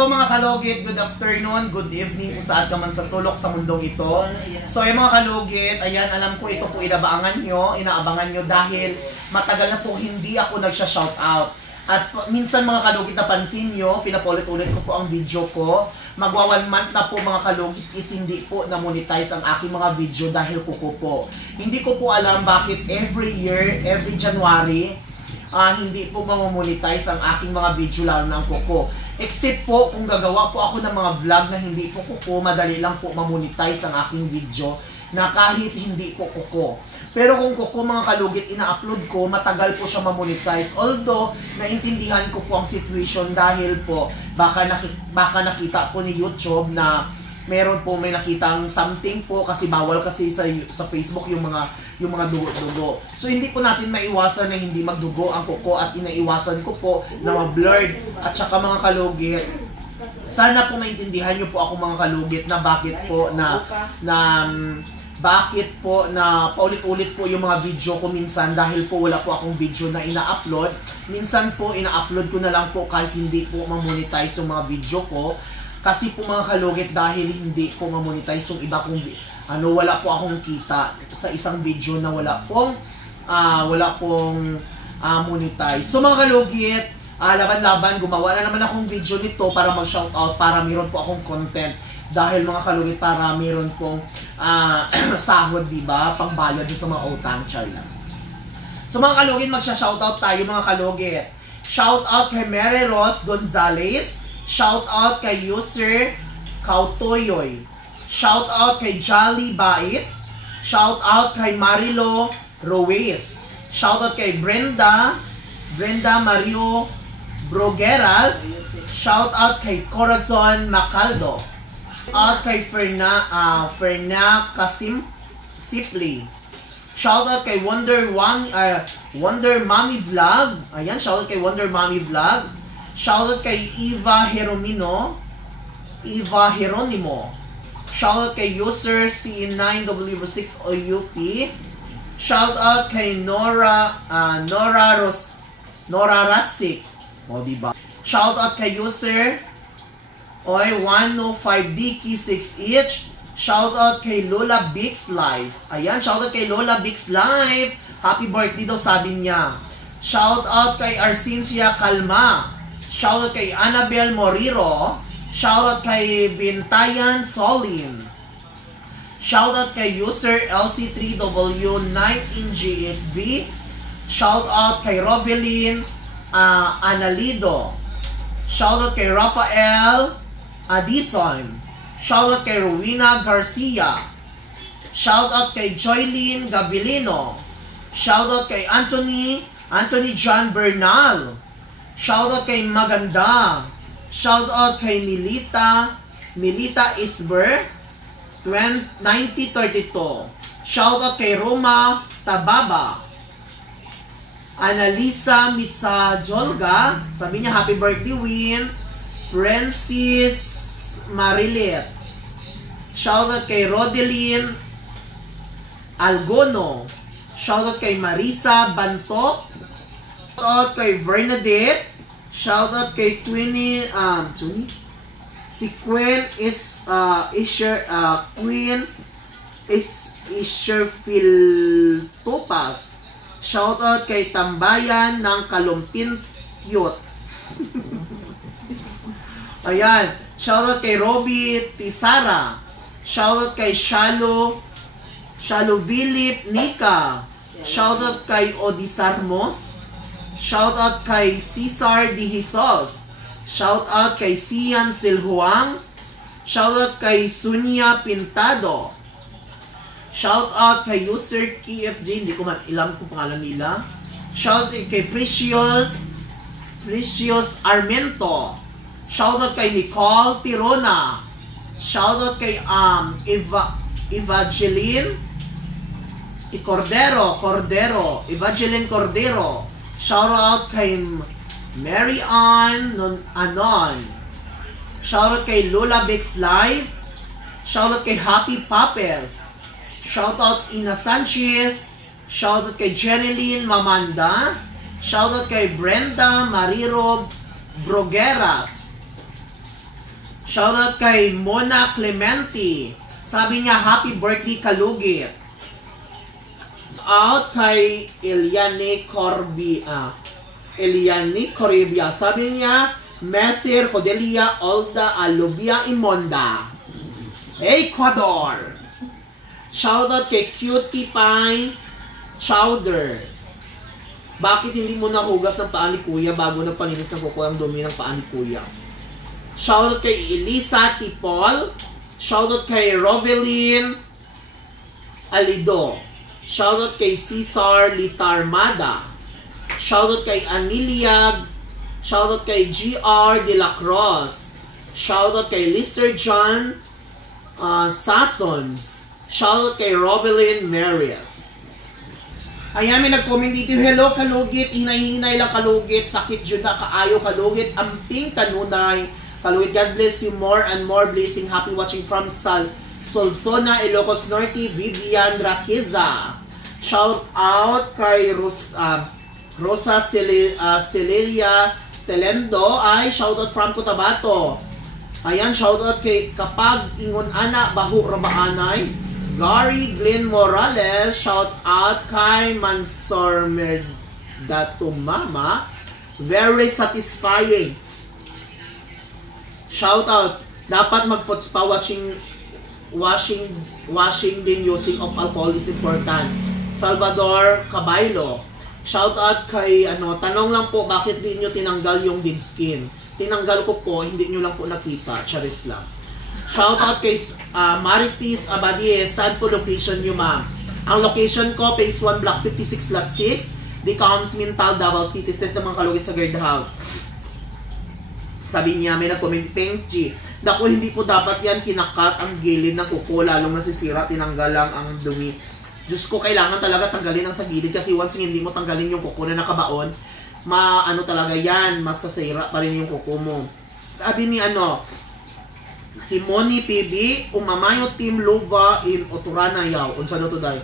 So mga kalugit, good afternoon, good evening kung saan ka man sa sulok sa mundong ito. So yung mga kalugit, ayan, alam ko ito po inaabangan nyo dahil matagal na po hindi ako nagsha-shoutout. At minsan mga kalugit, napansin nyo, pinapaulit-ulit ko po ang video ko. Magwa 1 month na po mga kalugit is hindi po na-monetize ang aking mga video dahil kuko po. Hindi ko po alam bakit every year, every January, hindi po mamonetize ang aking mga video lalo na ang kuko. Except po kung gagawa po ako ng mga vlog na hindi po kuko, madali lang po mamonetize ang aking video na kahit hindi po kuko. Pero kung kuko mga kalugit, ina-upload ko, matagal po siya mamonetize. Although, naintindihan ko po ang situation dahil po baka nakita po ni YouTube na meron po may nakitang something po kasi bawal kasi sa Facebook yung mga dugo-dugo. So hindi po natin maiwasan na hindi magdugo ang kuko at inaiwasan ko po na ma-blurred. At saka mga kalugit, sana po maintindihan niyo po ako mga kalugit na bakit po na paulit-ulit po yung mga video ko minsan dahil po wala po akong video na ina-upload. Minsan po ina-upload ko na lang po kahit hindi po ma-monetize yung mga video ko. Kasi po mga kalugit dahil hindi po ma-monetize yung iba kong wala po akong kita sa isang video na wala pong monetize. So mga kalugit, laban-laban, gumawa na naman akong video nito para mag-shoutout, para meron po akong content. Dahil mga kalugit, para meron pong sahod, diba? Pangbayad sa mga utang, char lang. So mga kalugit, magsha-shoutout tayo mga kalugit. Shoutout kay Mary Rose Gonzalez. Shoutout kay user Kautoyoy. Shoutout kay Jolly Bait. Shoutout kay Marilo Ruiz. Shoutout kay Brenda Mario Brogueras. Shoutout kay Corazon Macaldo. Shoutout kay Ferna Kasim Sipli. Shoutout kay Wonder Mommy Vlog. Ayan, shoutout kay Wonder Mommy Vlog. Shoutout kay Eva Jeronimo. Shoutout kay user C9W6OUP. Shoutout kay Nora Rasik. O diba? Shoutout kay user 105DK6H. Shoutout kay Lola Bix Live. Ayan, shoutout kay Lola Bix Live. Happy birthday daw sabi niya. Shoutout kay Arcincia Calma. Shoutout kay Annabel Moriro. Shoutout kay Bintayan Solin. Shoutout kay user LC3W9NG8V. Shoutout kay Rovelyn Analido. Shoutout kay Rafael Addison. Shoutout kay Rowena Garcia. Shoutout kay Joylyn Gabilino. Shoutout kay Anthony John Bernal. Shoutout kay Maganda. Shoutout kay Milita Isber 9032. Shoutout kay Roma Tababa. Analisa Mitsajolga. Sabi niya, happy birthday, Win. Francis Marilet. Shoutout kay Rodeline Algono. Shoutout kay Marisa Bantok. Shoutout kay Bernadette. Shoutout kay Queenie, si Queen is Queen Isherfield Topas. Shoutout kay Tambayan ng Kalumpin Cute. Ayan, shoutout kay Robbie Tisara. Shoutout kay Shalo Philip Nika. Shoutout kay Odisarmos. Shoutout kay Cesar De Jesus. Shoutout kay Sian Silhuang. Shoutout kay Sunia Pintado. Shoutout kay user KFJ. Hindi ko man ilam kung pangalan nila. Shoutout kay Precious Armento. Shoutout kay Nicole Tirona. Shoutout kay Evangeline Evangeline Cordero. Shoutout kay Mary Ann Anon. Shoutout kay Lola Bix Live. Shoutout kay Happy Papes. Shoutout Ina Sanchez. Shoutout kay Jeneline Mamanda. Shoutout kay Brenda Mariro Brogueras. Shoutout kay Mona Clementi. Sabi niya, happy birthday kalugit. Out kay Eliane Coribia. Sabi niya, Mesir Codelia Olda Alubia Imonda. Ecuador. Shoutout kay Cutie Pie Chowder. Bakit hindi mo nahugas ng paa ni Kuya bago nagpalinis ng kuko ang dumi ng paa ni Kuya? Shoutout kay Elisa Tipol. Shoutout kay Rovelyn Alido. Shoutout kay Cesar Litarmada. Shoutout kay Aniliag. Shoutout kay GR De La Cruz. Shoutout kay Lister John Sassons. Shoutout kay Rovelyn Marias. Ayan, may nag-comment dito, hello kalugit, hinay-hinay lang kalugit, sakit dyan na kaayo kalugit, amping kanunay. Kalugit, God bless you more and more blessing. Happy watching from Solsona, Ilocos Norte, Vivian Raquiza. Shout out kay Rosa Celeria Telendo. Ay, shout out from Cotabato. Ayan, shout out kay Kapag Ingon Ana Bahu Rabaanay. Gary Glenn Morales. Shout out kay Mansor Merdatumama. Very satisfying. Shout out. Dapat mag-foots pa washing din using of alcohol is important. Salvador Cabaylo. Shout out kay tanong lang po bakit di nyo tinanggal yung dead skin. Tinanggal ko po, hindi nyo lang po nakita. Charis lang. Shout out kay Maritis Abadie. Saan po location nyo, ma'am? Ang location ko, Phase 1 Block 56 Lot 6. Becomes Mintal, Davao City. Street naman kalugit sa Guardhouse. Sabi niya, may nag-comment, Pengchi. Naku, hindi po dapat yan kinakat ang gilid ng kuko, lalong nasisira, tinanggal lang ang dumi. Diyos ko, kailangan talaga tanggalin ang sa gilid kasi once hindi mo tanggalin yung kuko na nakabaon, talaga yan, masasira pa rin yung kuko mo. Sabi ni si Moni PB, umamayo Team Luva in Oturana yaw. Unsa na to dahil?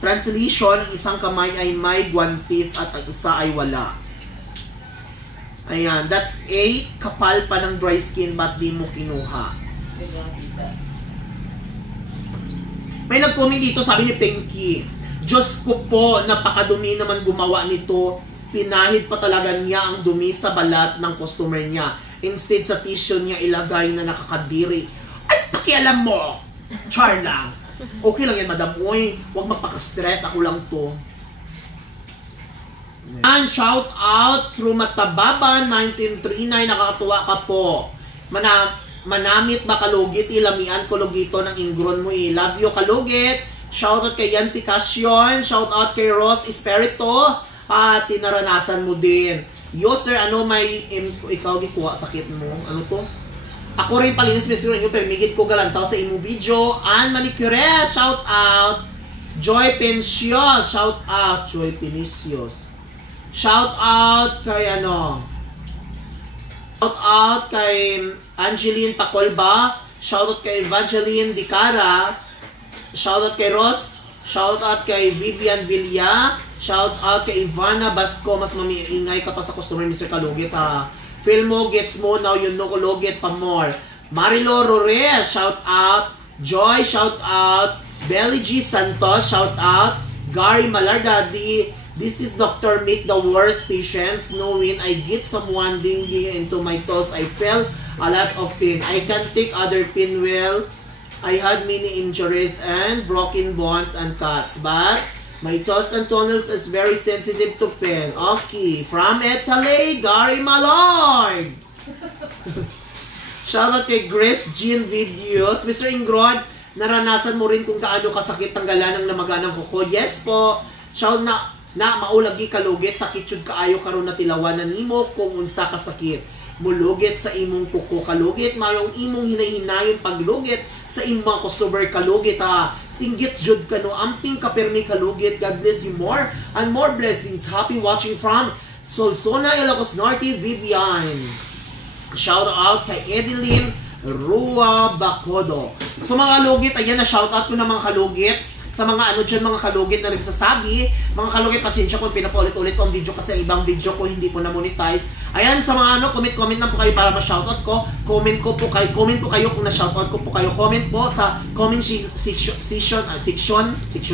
Translation, ang isang kamay ay may guantes at ang isa ay wala. Ayan, that's A, kapal pa ng dry skin, ba't di mo kinuha? May nag-comment dito, sabi ni Pinky, Diyos ko po, napakadumi naman gumawa nito. Pinahid pa talaga niya ang dumi sa balat ng customer niya. Instead sa tissue niya ilagay na nakakadiri. Ay, pakialam mo! Char lang. Okay lang yan, madam. Uy, huwag magpaka-stress. Ako lang to. And shout out through Matababa 1939, nakakatuwa ka po. Manamit ba kalugit, ilamian ko lugito ng ingron mo, love you kalugit. Shout out kay Yan Picacion, shout out kay Ross Espirito, tinaranasan mo din. Yo sir, ikaw gikuha sakit mo, ano to? Ako rin palinis mesiro inyo, permigit ko galantaw sa imo video. Ann Manicure, shout out. Joy Pensios, shout out. Joy Penisios. Shout out kay Shout out kay Angeline Pacolba. Shout out kay Evangeline Dicara. Shout out kay Ross. Shout out kay Vivian Villa. Shout out kay Ivana Basco. Mas mamiingay ka pa sa customer, Mr. Kalugit ha. Feel mo, gets mo, now you know Kalugit pa more. Marilo Rore, shout out. Joy, shout out. Belly G Santos, shout out. Gary Malardadi. This is Dr. Make the worst patients. Knowing I get someone dinging into my toes, I felt a lot of pain. I can't take other pain well. I had many injuries and broken bones and cuts, but my toes and toenails is very sensitive to pain. Okay, from Italy, Gary Malloy. Shout out kay Grace Jean Videos. Mr. Ingron, naranasan mo rin kung kaano kasakit tanggalan ng namaga ng kuko? Yes po. Shout na maulagi kalugit, sakit yun kaayo karon na tilawan na nimo kung unsa kasakit. Mulugit sa imong kuko kalugit, mayong imong hinay-hinayon paglugit sa imong customer kalugit ha. Singgit jud kano amping kapermi kalugit. God bless you more and more blessings. Happy watching from Solsona, Ilocos Norte, Vivian. Shout out kay Edeline Rua Bacodo. So mga kalugit, ayan na shout out ko na mga kalugit. sa mga ano dyan, mga kalugit na nagsasabi. Mga kalugit, pasensya kung pinapaulit-ulit ko ang video kasi ibang video ko hindi po na-monetize. Ayan, sa mga ano, comment lang po kayo para ma-shoutout ko. Comment po kayo kung na-shoutout ko po kayo. Comment po sa comment section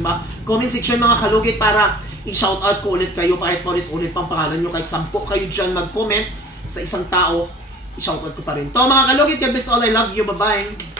ba? Comment section mga kalugit para i-shoutout ko ulit kayo kahit paulit-ulit pang pangalan nyo. Kahit 10 kayo dyan mag-comment sa isang tao, i-shoutout ko pa rin. To mga kalugit, God bless all, I love you, bye-bye.